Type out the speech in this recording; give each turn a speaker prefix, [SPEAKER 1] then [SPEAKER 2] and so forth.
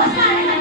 [SPEAKER 1] அந்த